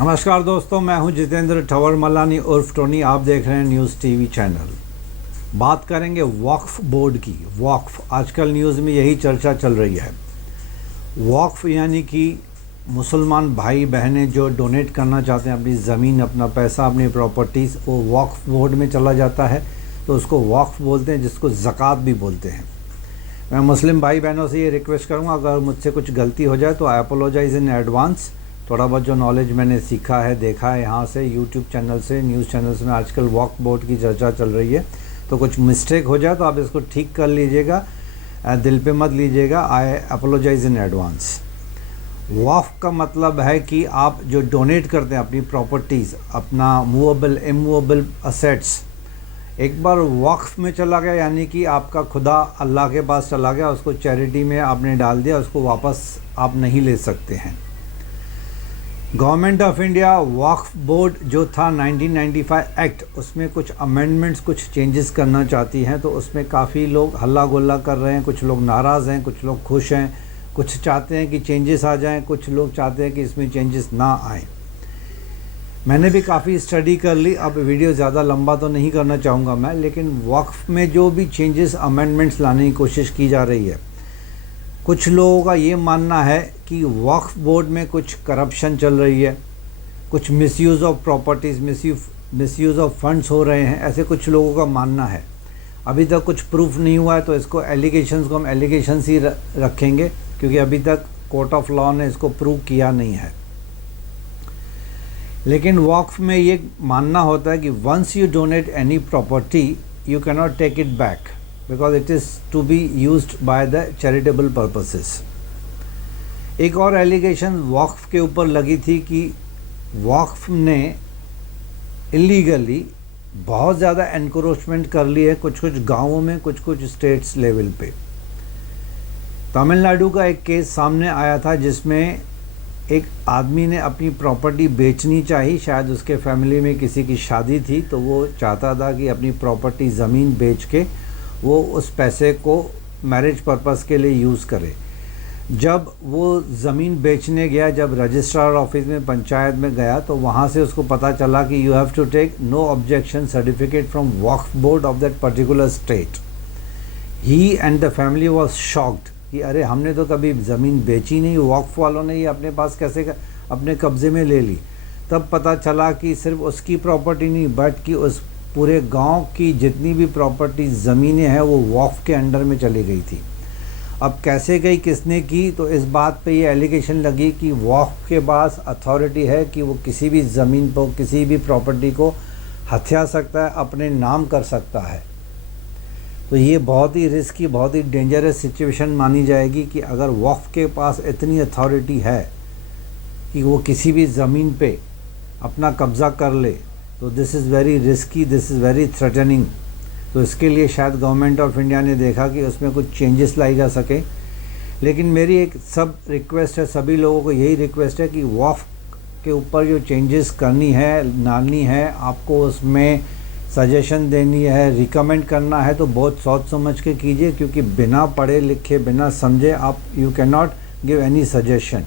नमस्कार दोस्तों, मैं हूं जितेंद्र ठवर मलानी उर्फ टोनी। आप देख रहे हैं न्यूज़ टीवी चैनल। बात करेंगे वक्फ बोर्ड की। वक्फ आजकल न्यूज़ में यही चर्चा चल रही है। वक्फ यानी कि मुसलमान भाई बहनें जो डोनेट करना चाहते हैं अपनी ज़मीन, अपना पैसा, अपनी प्रॉपर्टीज़, वो वक्फ बोर्ड में चला जाता है तो उसको वक्फ बोलते हैं, जिसको ज़कात भी बोलते हैं। मैं मुस्लिम भाई बहनों से ये रिक्वेस्ट करूँगा, अगर मुझसे कुछ गलती हो जाए तो आई अपोलोजाइज़ इन एडवांस। थोड़ा बहुत जो नॉलेज मैंने सीखा है, देखा है यहाँ से, यूट्यूब चैनल से, न्यूज़ चैनल्स में आजकल वक्फ बोर्ड की चर्चा चल रही है, तो कुछ मिस्टेक हो जाए तो आप इसको ठीक कर लीजिएगा, दिल पे मत लीजिएगा। आई अपोलोजाइज़ इन एडवांस। वक्फ का मतलब है कि आप जो डोनेट करते हैं अपनी प्रॉपर्टीज़, अपना मूवेबल इमूवेबल असेट्स, एक बार वक्फ में चला गया यानी कि आपका खुदा अल्लाह के पास चला गया, उसको चैरिटी में आपने डाल दिया, उसको वापस आप नहीं ले सकते हैं। Government of India Waqf board जो था 1995 एक्ट, उसमें कुछ अमेंडमेंट्स, कुछ चेंजेस करना चाहती हैं, तो उसमें काफ़ी लोग हल्ला गोल्ला कर रहे हैं। कुछ लोग नाराज़ हैं, कुछ लोग खुश हैं, कुछ चाहते हैं कि चेंजेस आ जाएं, कुछ लोग चाहते हैं कि इसमें चेंजेस ना आए। मैंने भी काफ़ी स्टडी कर ली, अब वीडियो ज़्यादा लंबा तो नहीं करना चाहूँगा मैं, लेकिन वक्फ में जो भी चेंजेस अमेंडमेंट्स लाने की कोशिश की जा रही है, कुछ लोगों का ये मानना है कि वक्फ बोर्ड में कुछ करप्शन चल रही है, कुछ misuse of properties, misuse of funds हो रहे हैं, ऐसे कुछ लोगों का मानना है। अभी तक कुछ प्रूफ नहीं हुआ है, तो इसको एलिगेशंस को हम एलिगेशंस ही रखेंगे, क्योंकि अभी तक कोर्ट ऑफ लॉ ने इसको प्रूव किया नहीं है। लेकिन वक्फ में ये मानना होता है कि once you donate any property you can not take it back, because it is to be used by the charitable purposes। एक और एलिगेशन वक्फ के ऊपर लगी थी कि वक्फ ने इलीगली बहुत ज़्यादा एनक्रोचमेंट कर ली है कुछ कुछ गांवों में, कुछ कुछ स्टेट्स लेवल पे। तमिलनाडु का एक केस सामने आया था जिसमें एक आदमी ने अपनी प्रॉपर्टी बेचनी चाहिए, शायद उसके फैमिली में किसी की शादी थी, तो वो चाहता था कि अपनी प्रॉपर्टी ज़मीन बेच के वो उस पैसे को मैरिज पर्पस के लिए यूज़ करे। जब वो ज़मीन बेचने गया, जब रजिस्ट्रार ऑफिस में, पंचायत में गया, तो वहाँ से उसको पता चला कि you have to take no objection certificate from Waqf board of that particular state. He and the family was shocked कि अरे हमने तो कभी ज़मीन बेची नहीं, वक्फ वालों ने ये अपने पास कैसे अपने कब्ज़े में ले ली। तब पता चला कि सिर्फ उसकी प्रॉपर्टी नहीं, बट कि उस पूरे गांव की जितनी भी प्रॉपर्टी ज़मीनें हैं वो वक्फ के अंडर में चली गई थी। अब कैसे गई, किसने की, तो इस बात पे ये एलिगेशन लगी कि वक्फ के पास अथॉरिटी है कि वो किसी भी ज़मीन पर, किसी भी प्रॉपर्टी को हथिया सकता है, अपने नाम कर सकता है। तो ये बहुत ही रिस्की, बहुत ही डेंजरस सिचुएशन मानी जाएगी कि अगर वक्फ के पास इतनी अथॉरिटी है कि वो किसी भी ज़मीन पे अपना कब्ज़ा कर ले, तो this is very risky, this is very threatening. तो इसके लिए शायद गवर्नमेंट ऑफ इंडिया ने देखा कि उसमें कुछ चेंजेस लाई जा सके। लेकिन मेरी एक सब रिक्वेस्ट है, सभी लोगों को यही रिक्वेस्ट है कि वक्फ के ऊपर जो चेंजेस करनी है, लानी है, आपको उसमें सजेशन देनी है, रिकमेंड करना है, तो बहुत सोच समझ के कीजिए, क्योंकि बिना पढ़े लिखे, बिना समझे आप you can not give any suggestion.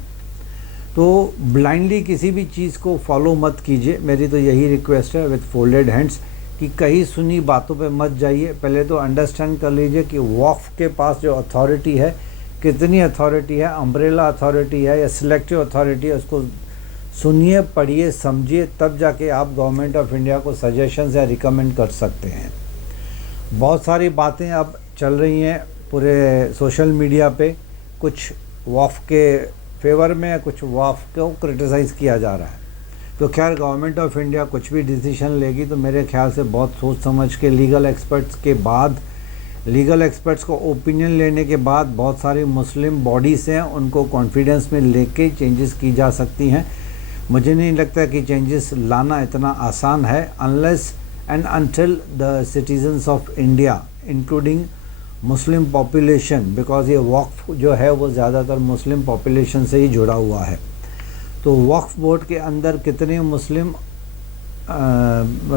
तो ब्लाइंडली किसी भी चीज़ को फॉलो मत कीजिए, मेरी तो यही रिक्वेस्ट है विथ फोल्डेड हैंड्स, कि कहीं सुनी बातों पे मत जाइए। पहले तो अंडरस्टैंड कर लीजिए कि वक्फ के पास जो अथॉरिटी है, कितनी अथॉरिटी है, अम्ब्रेला अथॉरिटी है या सिलेक्टिव अथॉरिटी है, उसको सुनिए, पढ़िए, समझिए, तब जाके आप गवर्नमेंट ऑफ इंडिया को सजेशंस या रिकमेंड कर सकते हैं। बहुत सारी बातें अब चल रही हैं पूरे सोशल मीडिया पे, कुछ वक्फ के फेवर में, कुछ वक्फ को क्रिटिसाइज़ किया जा रहा है। तो खैर गवर्नमेंट ऑफ इंडिया कुछ भी डिसीजन लेगी तो मेरे ख्याल से बहुत सोच समझ के, लीगल एक्सपर्ट्स के बाद, लीगल एक्सपर्ट्स को ओपिनियन लेने के बाद, बहुत सारी मुस्लिम बॉडीज़ हैं उनको कॉन्फिडेंस में लेके चेंजेस की जा सकती हैं। मुझे नहीं लगता कि चेंजेस लाना इतना आसान है, unless and until the citizens of India including Muslim population, because ये वक्फ जो है वो ज़्यादातर मुस्लिम पॉपुलेशन से ही जुड़ा हुआ है। तो वक्फ बोर्ड के अंदर कितने मुस्लिम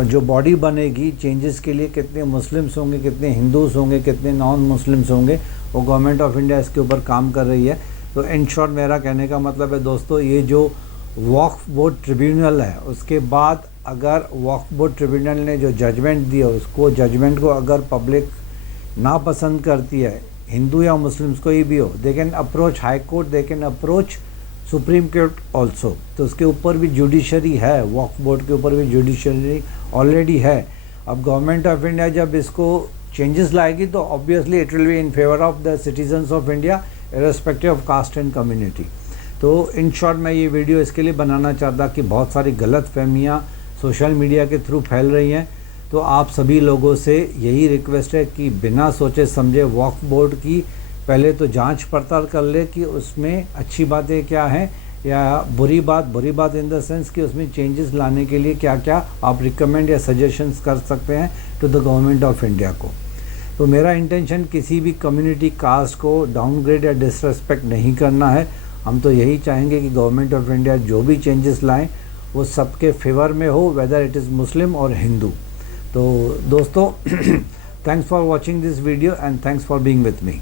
जो बॉडी बनेगी चेंजेस के लिए, कितने मुस्लिम्स होंगे, कितने हिंदूज होंगे, कितने नॉन मुस्लिम्स होंगे, वो गवर्नमेंट ऑफ इंडिया इसके ऊपर काम कर रही है। तो इन शॉर्ट मेरा कहने का मतलब है दोस्तों, ये जो वक्फ बोर्ड ट्रिब्यूनल है, उसके बाद अगर वक्फ बोर्ड ट्रिब्यूनल ने जो जजमेंट दिया उसको जजमेंट को अगर पब्लिक ना पसंद करती है, हिंदू या मुस्लिम्स कोई भी हो, they can approach high court, they can approach supreme court also. तो उसके ऊपर भी जुडिशरी है, वक्फ बोर्ड के ऊपर भी जुडिशरी ऑलरेडी है। अब गवर्नमेंट ऑफ इंडिया जब इसको चेंजेस लाएगी तो obviously it will be in favour of the citizens of India irrespective of caste and community. तो इन शॉर्ट मैं ये वीडियो इसके लिए बनाना चाहता कि बहुत सारी गलत फहमियाँ सोशल मीडिया के थ्रू फैल रही हैं। तो आप सभी लोगों से यही रिक्वेस्ट है कि बिना सोचे समझे वक्फ बोर्ड की पहले तो जांच पड़ताल कर ले कि उसमें अच्छी बातें क्या हैं या बुरी बात इन द सेंस कि उसमें चेंजेस लाने के लिए क्या क्या आप रिकमेंड या सजेशंस कर सकते हैं to the government of India को। तो मेरा इंटेंशन किसी भी कम्युनिटी कास्ट को डाउनग्रेड या डिसरेस्पेक्ट नहीं करना है। हम तो यही चाहेंगे कि गवर्नमेंट ऑफ इंडिया जो भी चेंजेस लाएं वो सबके फेवर में हो, वेदर इट इज़ मुस्लिम और हिंदू। तो दोस्तों thanks for watching this video and thanks for being with me.